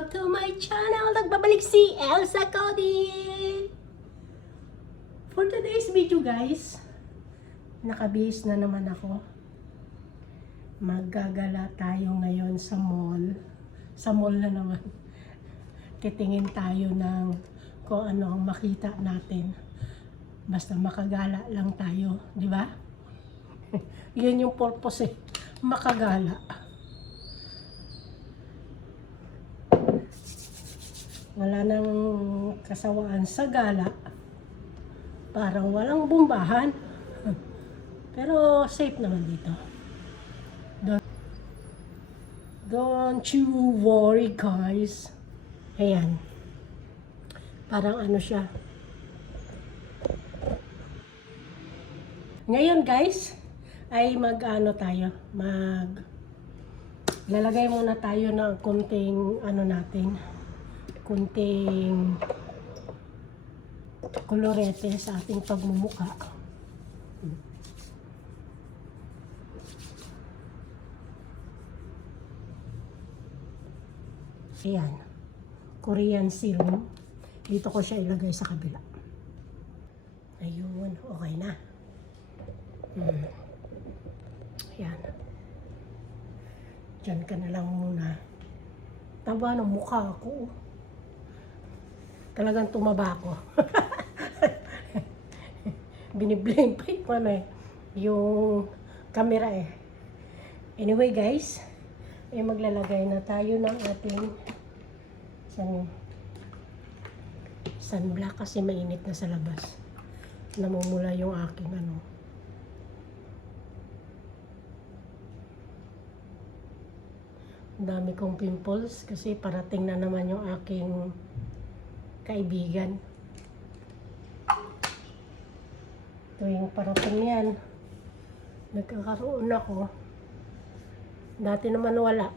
back to my channel! Nagbabalik si Elsa Cody! For today's video guys, nakabihis na naman ako. Maggagala tayo ngayon sa mall. Sa mall na naman. Titingin tayo ng kung ano ang makita natin. Basta makagala lang tayo, di ba? Yun yung purpose eh, makagala. Wala nang kasawaan sa gala. Parang walang bombahan. Pero safe naman dito. Don't you worry guys. Ayan. Parang ano siya. Ngayon guys, ay mag-ano tayo. Lalagay muna tayo ng konting ano natin. Kunting kolorete sa ating pagmumuka. Ayan. Korean serum. Dito ko siya ilagay sa kabila. Ayun. Okay na. Ayan. Diyan ka na lang muna. Taba ng mukha ko. Talagang tumaba ako. Biniblame pa yung camera eh. Anyway guys, maglalagay na tayo ng ating sunblock kasi mainit na sa labas. Namumula yung aking ano. Ang dami kong pimples kasi parating na naman yung aking kaibigan. Tuwing parating yan, nagkakaroon ako. Dati naman wala.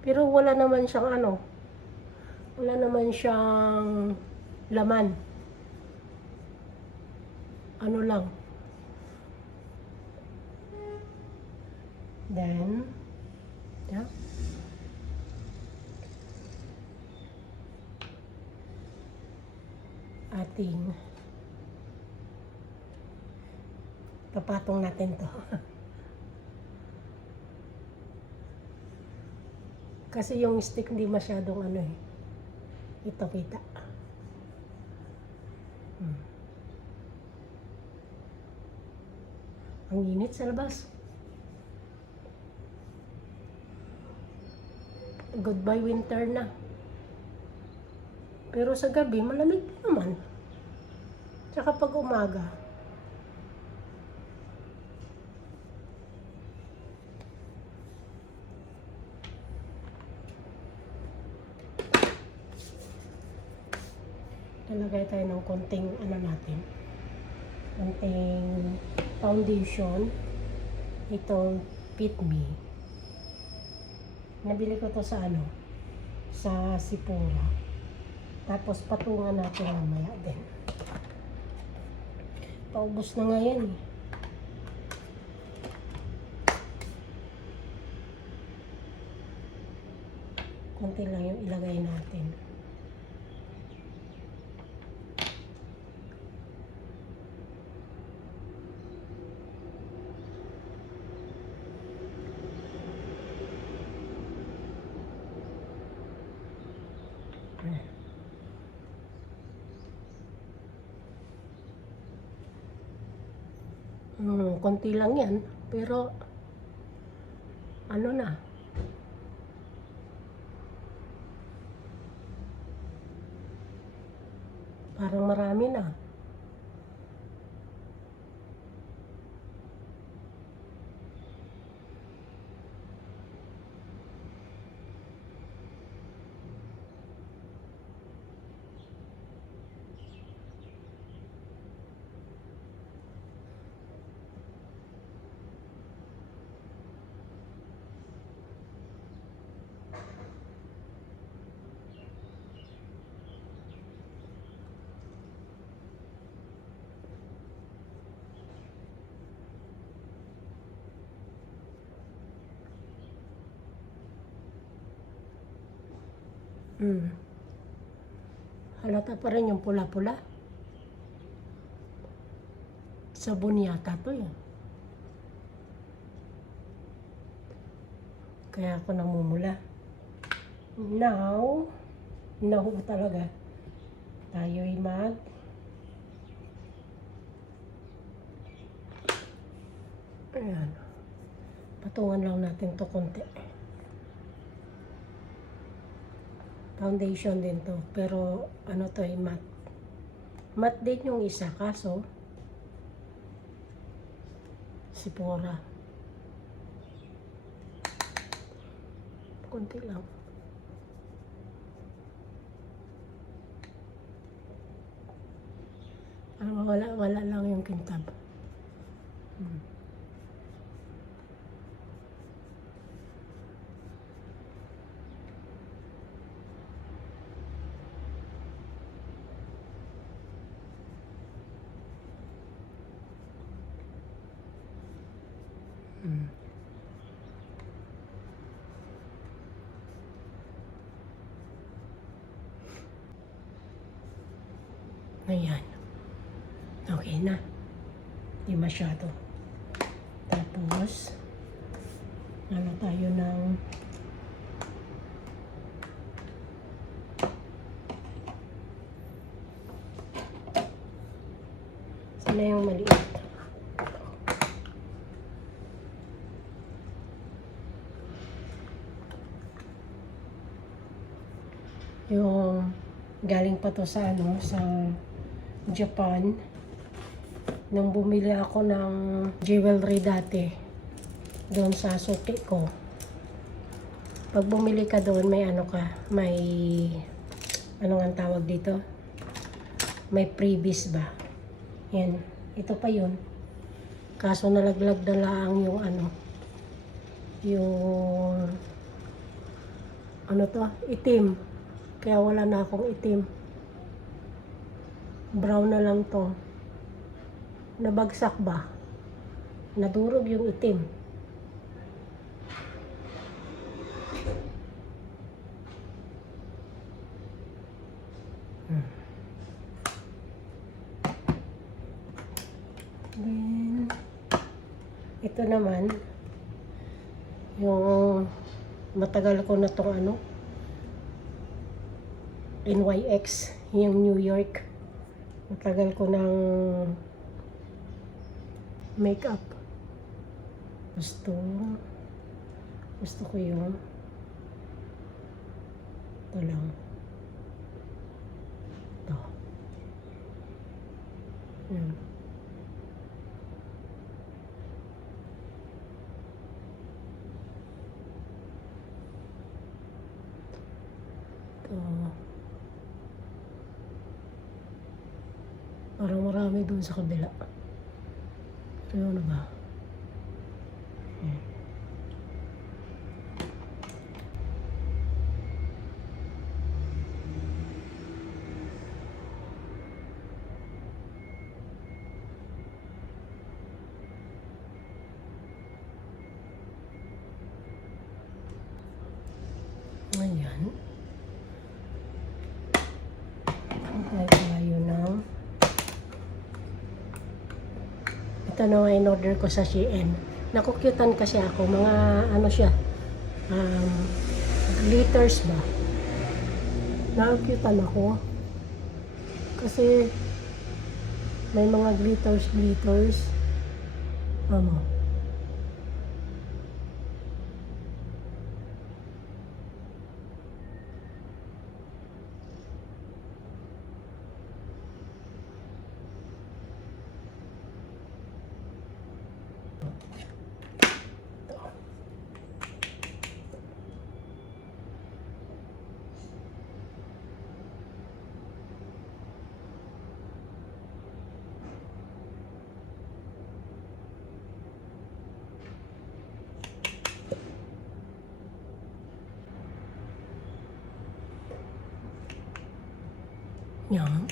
Pero wala naman siyang ano. Wala naman siyang laman. Ano lang. Then, yeah. Ating papatong natin to. Kasi yung stick hindi masyadong ano eh. Ito kita. Ang init sa labas. Goodbye winter na. Pero sa gabi, malamig pa naman. Tsaka pag umaga. Lalagay tayo ng konting ano natin. Konting foundation. Itong Fit Me. Nabili ko to sa ano? Sa Sephora. Tapos patungan natin mamaya din. Paubos na nga yan eh. Konti lang yung ilagay natin. Konti lang yan, pero ano na, parang marami na. Halata pa rin yung pula-pula. Sabon yata to eh. Kaya ako namumula. Now, talaga. Tayo'y ayan. Patungan lang natin to konti. Foundation din to. Pero ano to eh, matte. Matte din yung isa. Kaso, Sephora. Konti lang. Wala lang yung kintab. Ayan. Okay na. Di masyado. Tapos, ano tayo ng sana yung maliit. Yung galing pa to sa ano, sa Japan. Nung bumili ako ng jewelry dati doon sa suki ko. Pag bumili ka doon, may ano ka, may ano nga tawag dito? May freebies ba? Yan, ito pa yun. Kaso nalaglag na lang yung ano, yung ano to, itim. Kaya wala na akong itim. Brown na lang to. Nabagsak ba? Nadurog yung itim. Then, ito naman, yung matagal ko na tong ano, NYX, yung New York. Matagal ko ng makeup. Gusto ko yung ito lang. Ito. Yan. Ito. Parang marami doon sa kabila. Ito yun na ba? Ayan. Apply tayo ng ito na nga in-order ko sa Shein. Nakukyutan kasi ako. Mga ano siya, glitters ba? Nakukyutan ako. Kasi may mga glitters. Ano? Yan.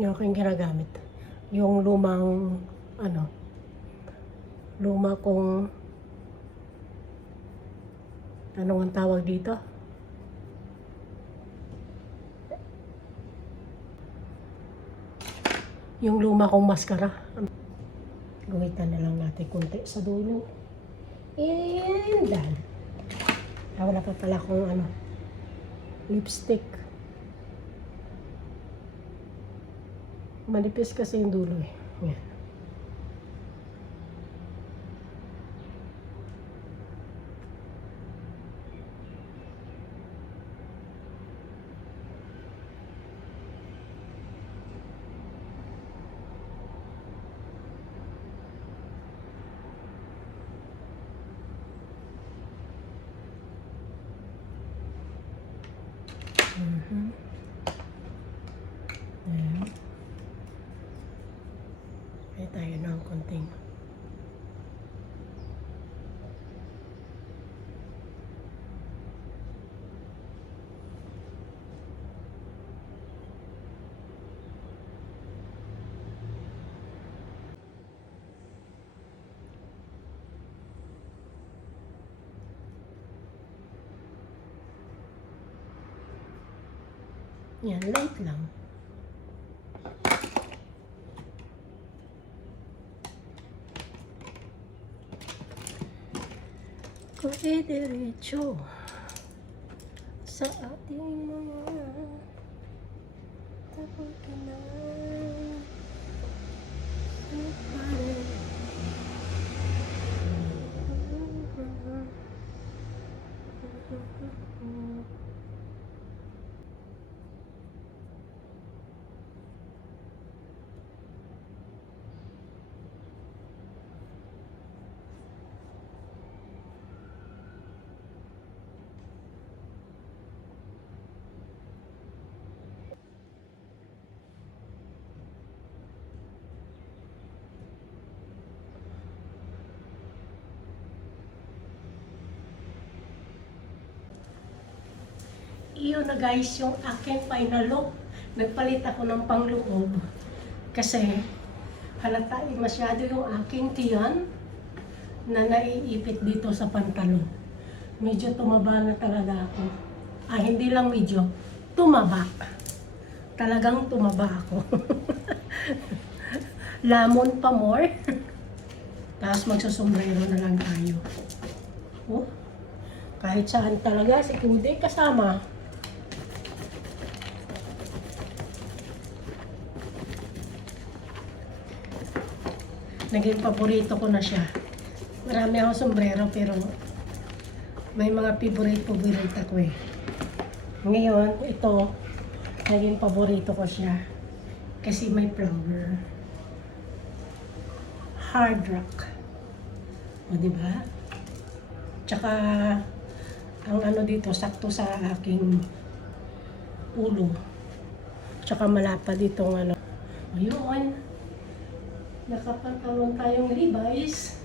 Yung aking ginagamit. Yung lumang, ano, luma kong, ano ang tawag dito? Yung luma kong maskara. Guhitan na lang natin konti sa dulo. And done. Wala pa pala akong ano, lipstick. Manipis kasi yung dulo eh. Yan. Ayan. Kaya tayo ng konting. Yan, light lang. Kung diretso sa ating mga tapukinan Iyon na guys yung aking final look. Nagpalit ako ng pangloob kasi halata masyado yung aking tiyan na naiipit dito sa pantalon. Medyo tumaba na talaga ako. Hindi lang medyo, tumaba. Talagang tumaba ako. Lamon pa more. Tapos magsusombrero na lang tayo. Oh, kahit saan talaga, si Kude kasama. Naging paborito ko na siya. Marami akong sombrero pero may mga favorite ako eh. Ngayon, ito, naging paborito ko siya. Kasi may flower. Hard rock. O, diba? Tsaka, ang ano dito, sakto sa aking ulo. Tsaka malapad itong ano. Ayun. Nakapantalon tayong Levi's.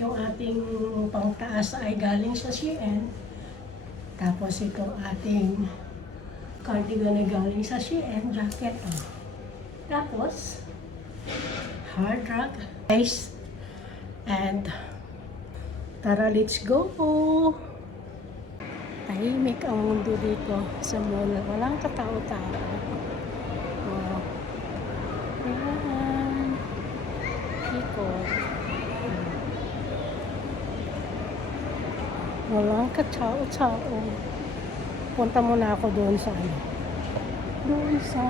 Yung ating pangtaas ay galing sa Shein. Tapos itong ating cardigan ay galing sa Shein. Jacket. Oh. Tapos, hard rock. Nice. And, tara, let's go! Tahimik ang mundo dito sa mall. Walang katao-tao. Oh. Ayan. Ikot. Walang katao-tao. Punta muna ako doon sa ano. Doon sa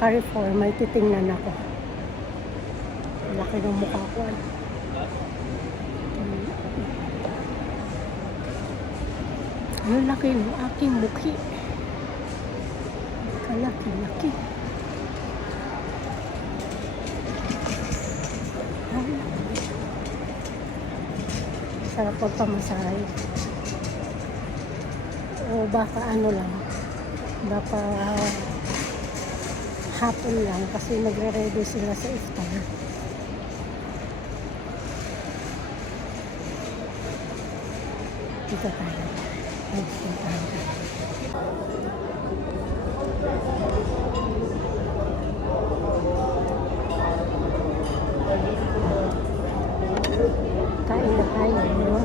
Carrefour. May titingnan ako. Laki ng mukha ko. Ang laki ng aking mukhi. Kalaki-laki. Sarap pagpamasahe. O baka ano lang. Baka hapon lang kasi nagre-ready sila sa iftar. Dito tayo. Nagpuntahan tayo. Kain na tayo, no?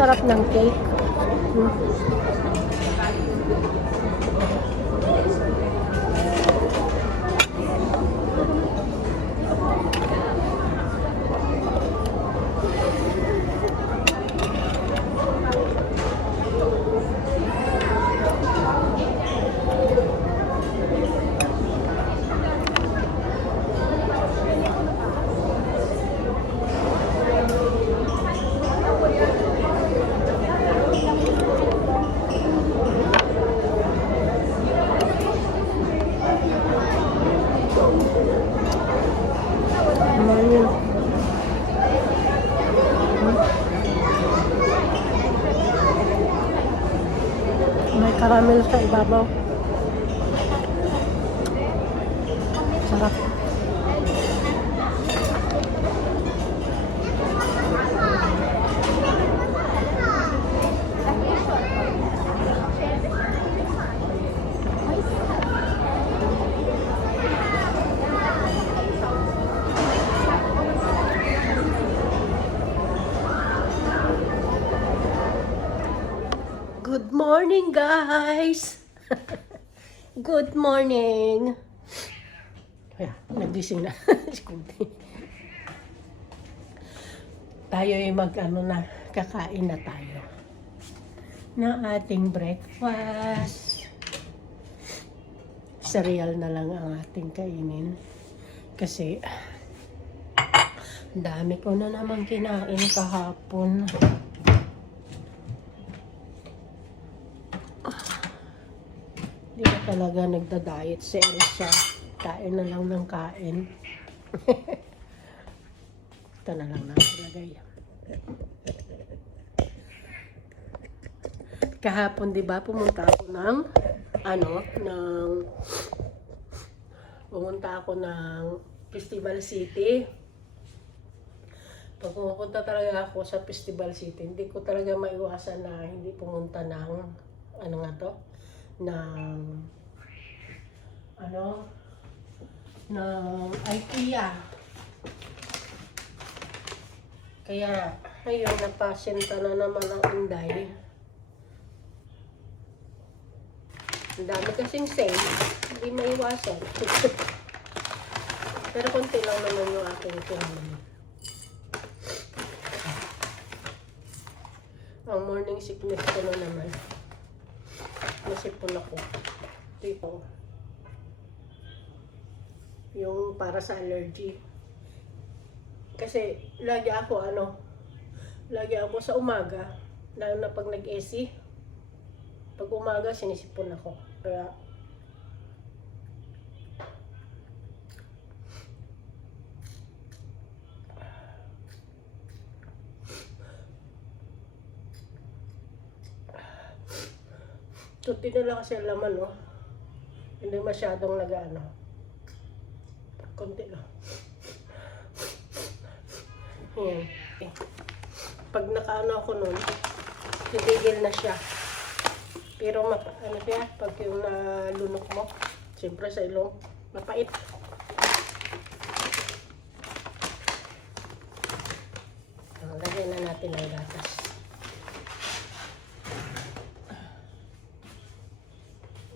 Sarap ng cake. May caramel sa ibabaw. Sarap. Good morning, guys! Good morning! Ayan, nagising na. Tayo ay kakain na tayo ng ating breakfast. Cereal na lang ang ating kainin. Kasi, dami ko na naman kinain kahapon. Hindi na talaga nagda-diet si Elsa. Kain na lang ng kain. Ito na lang nakalagay. Kahapon, di ba, pumunta ako ng pumunta ako ng Festival City. Pag pumupunta talaga ako sa Festival City, hindi ko talaga maiwasan na hindi pumunta ng, ano nga to, ng, ng IKEA. Kaya, ayun, napasyenta na naman ang Inday. Ang dami kasing sale, hindi maiwasan. Pero konti lang naman yung aking kinaman. Ang morning sickness ko na naman. Nasipon ako. Dito. Yung para sa allergy. Kasi lagi ako sa umaga. Lalo na pag nag-AC. Pag umaga sinisipon ako. Kaya tuti na lang kasi ang laman, no? Hindi masyadong nag-ano. Konti lang. Yan. Pag nakaano ako nun, titigil na siya. Pero ano siya, pag yung nalunok mo, siyempre sa ilong, mapait. Lagyan na natin ang gatas.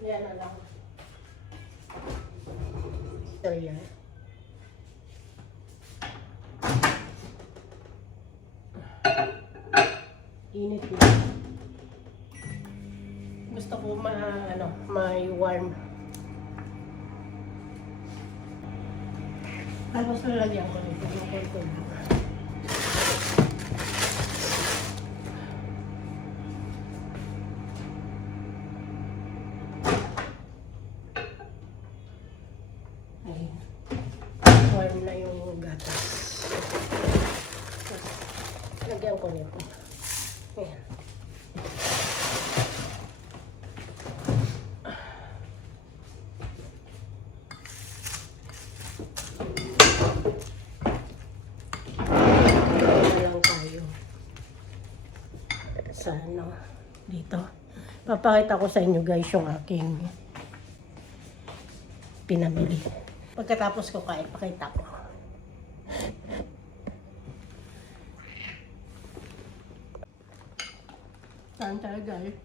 Yan na lang. So, yan. Init na. Gusto ko may warm. Tapos nalagyan ko nito yung contour. Warm na yung gatas. Lagyan ko nito. Ayan. Lang tayo sa dito. Papakita ko sa inyo guys yung aking pinamili. Pagkatapos ko kain, pakita ko. Saan tayo guys?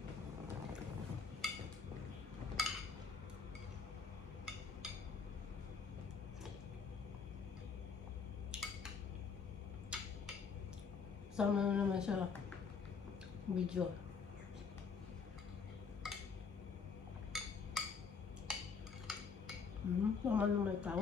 Sama na naman sa video. Sama naman ikaw.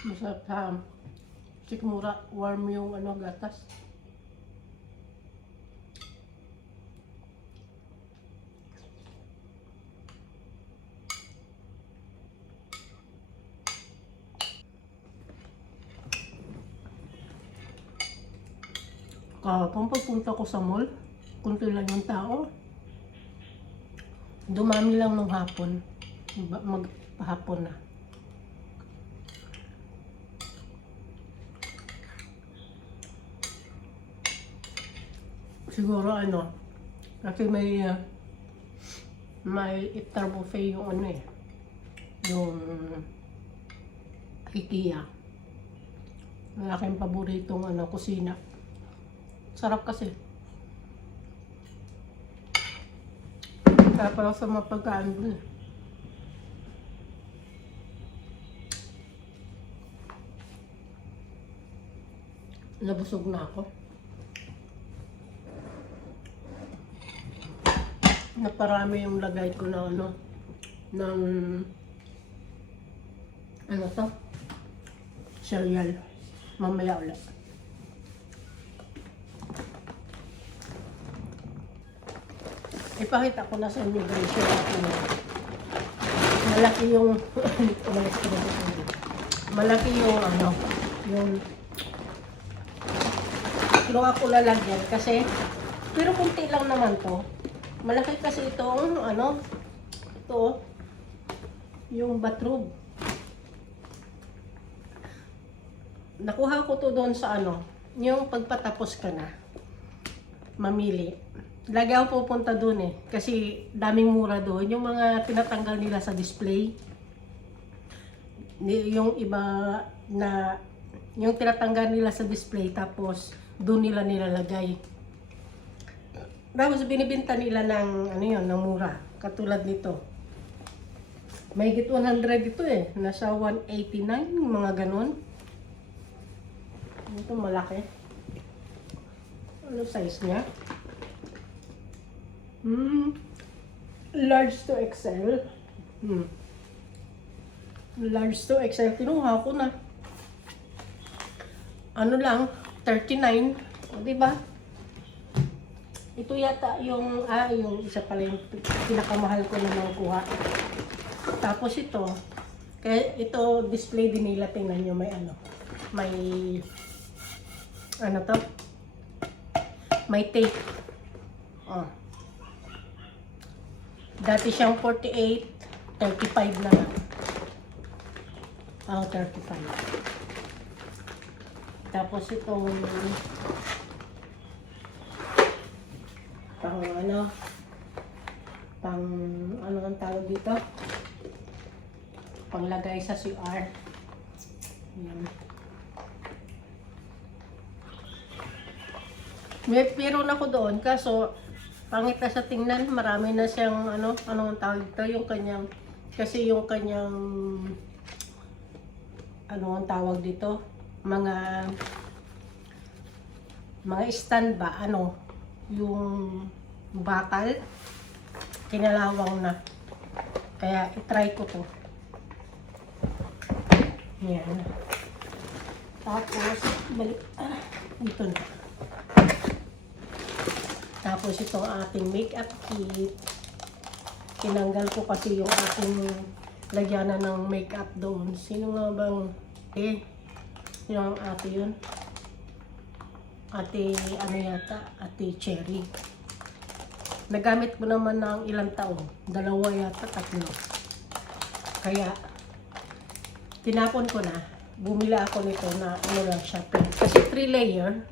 Masarap sa sikmura, warm yung gatas. Kapag pagpunta ko sa mall, kunti lang yung tao. Dumami lang nung hapon. Magpahapon na. Siguro kasi may iftar buffet yung yung IKEA. Ang aking paboritong kusina. Sarap kasi. Kaya pala sa mga pagkaan dun. Nabusog na ako. Naparami yung lagay ko na ng cereal. Mamaya ulit. Ipakita ko na sa inyo guys yung aking malaki yung malaki yung ano, yung kinuha ko lalagyan kasi pero kunti lang naman to. Malaki kasi itong ano, ito yung bathrobe. Nakuha ko to doon sa ano, yung pagpatapos ka na mamili. Lagi ako pupunta doon eh. Kasi daming mura doon. Yung mga tinatanggal nila sa display. Yung iba na, yung tinatanggal nila sa display tapos doon nila nilalagay. Tapos binibenta nila ng, ano yun, ng mura. Katulad nito. May higit 100 ito eh. Nasa 189, mga ganun. Ito malaki. Ano size niya? Large to XL. Large to XL. Kinuha ko na. Ano lang, 39. O, diba? Ito yata yung, yung isa pala yung pinakamahal ko na nakuha. Tapos ito, kaya ito display din nila. Tingnan nyo, may ano. May, ano to? May tape. Oh. Dati siyang 48, 35 na lang. 35. Tapos itong pang ano ang tawag dito? Panglagay sa CR. Yan. May pero na ko doon kaso pangit na sa tingnan, marami na siyang ano ang tawag dito, yung kanyang kasi yung kanyang ano ang tawag dito, mga stand ba, ano yung bakal kinalawang na, kaya itry ko to. Yan. Tapos balik dito na. Tapos itong ating makeup kit. Tinanggal ko kasi yung ating lagyanan ng makeup doon. Sino nga bang yung ate yun? Ate ano yata? Ate Cherry. Nagamit ko naman ng ilang taon. 2 yata, 3. Kaya tinapon ko na. Bumila ako nito na ano lang siya. Kasi 3 layer.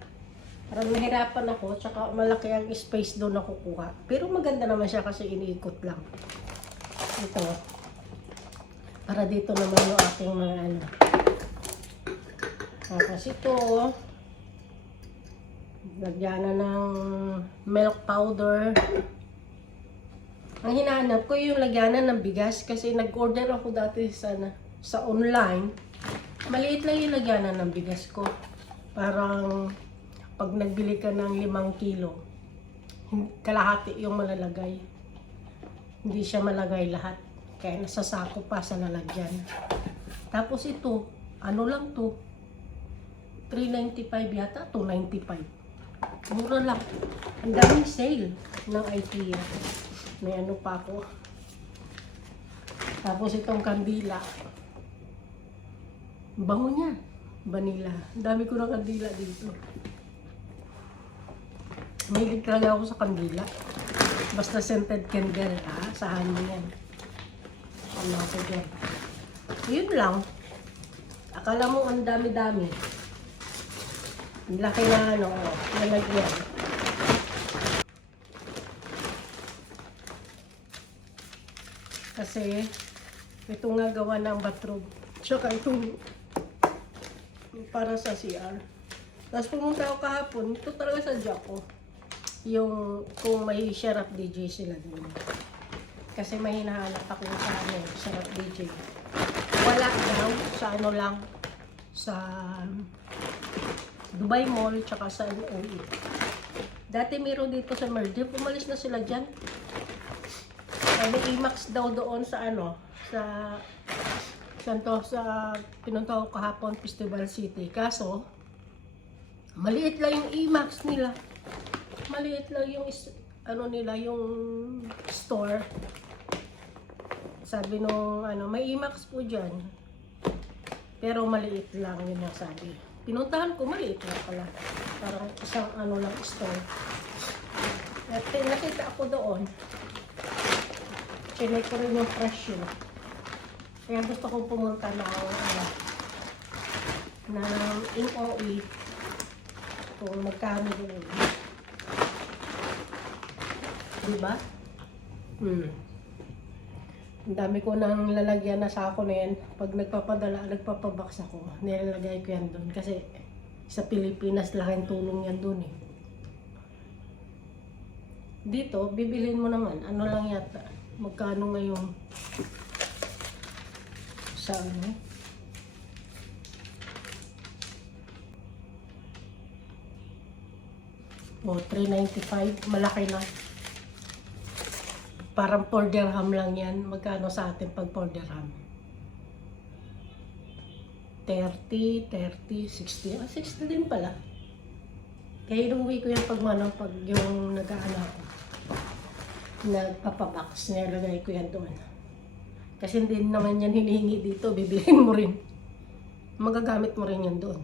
Parang nahirapan ako, tsaka malaki ang space doon na kukuha. Pero maganda naman siya kasi iniikot lang. Ito. Para dito naman yung aking mga ano. Tapos ito. Lagyan na ng milk powder. Ang hinahanap ko yung lagyanan ng bigas kasi nag-order ako dati sa online. Maliit lang yung lagyanan ng bigas ko. Parang pag nagbili ka ng 5 kilo, kalahati yung malalagay. Hindi siya malagay lahat. Kaya nasasako pa sa lalagyan. Tapos ito, ano lang to? 395 yata, 295. Mura lang. Ang daming sale ng IKEA. May ano pa ako. Tapos itong kandila. Bango niya. Vanilla. Ang dami ko ng kandila dito. May talaga ako sa kandila. Basta scented candle, sahan mo yan. Ano ako dyan. Yun lang. Akala mo ang dami-dami. Ang laki na ano, nalagyan. Kasi, ito nga gawa ng bathrobe. Tsaka itong para sa CR. Tapos pumunta ako kahapon, ito talaga sa Jaco. Yung kung may Sharap DJ sila din. Kasi may hinahanap ako sa ano, Sharap DJ. Wala daw sa ano lang, sa Dubai Mall, tsaka sa NOE. Dati meron dito sa Merge, pumalis na sila dyan. May IMAX daw doon sa ano, sa pinunta ko kahapon, Festival City. Kaso, maliit lang yung IMAX nila. Maliit lang yung ano nila, yung store. Sabi nung, may IMAX po dyan. Pero maliit lang, yun ang sabi. Pinuntahan ko, maliit lang pala. Parang isang lang store. At nakita ako doon. Chinek ko rin yung presyo. Kaya gusto kong pumunta ng MOE. Kung magkano doon. Diba? Ang dami ko nang lalagyan na sako na yan. Pag nagpapabox ako, nilalagay ko yan doon. Kasi sa Pilipinas, laking tulong yan doon eh. Dito, bibilhin mo naman. Ano lang yata. Magkano ngayon sa $3.95. Malaki na. Parang 4 dirham lang yan. Magkano sa atin pag 4 dirham? 30, 60. 60 din pala. Kaya inuwi ko yan pag yung nagpapabox, nilagay ko yan doon. Kasi hindi naman yan hinihingi dito, bibilhin mo rin. Magagamit mo rin yan doon.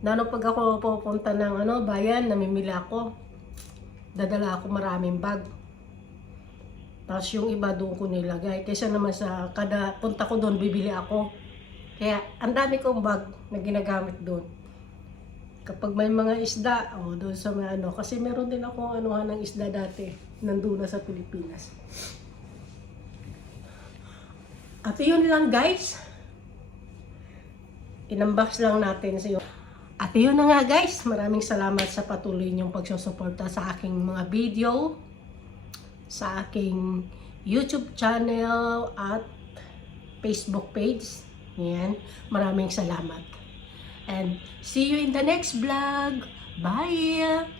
Lalo pag ako pupunta ng bayan, namimili ako. Dadala ako maraming bag. Tapos yung iba doon ko nilagay. Kaysa naman sa kada punta ko doon, bibili ako. Kaya ang dami kong bag na ginagamit doon. Kapag may mga isda, doon sa kasi meron din ako ng isda dati, nandun na sa Pilipinas. At yun lang guys. Inunbox lang natin sa iyo. At yun na nga guys, maraming salamat sa patuloy niyong pagsusuporta sa aking mga video, sa aking YouTube channel at Facebook page. Yan, maraming salamat. And see you in the next vlog. Bye!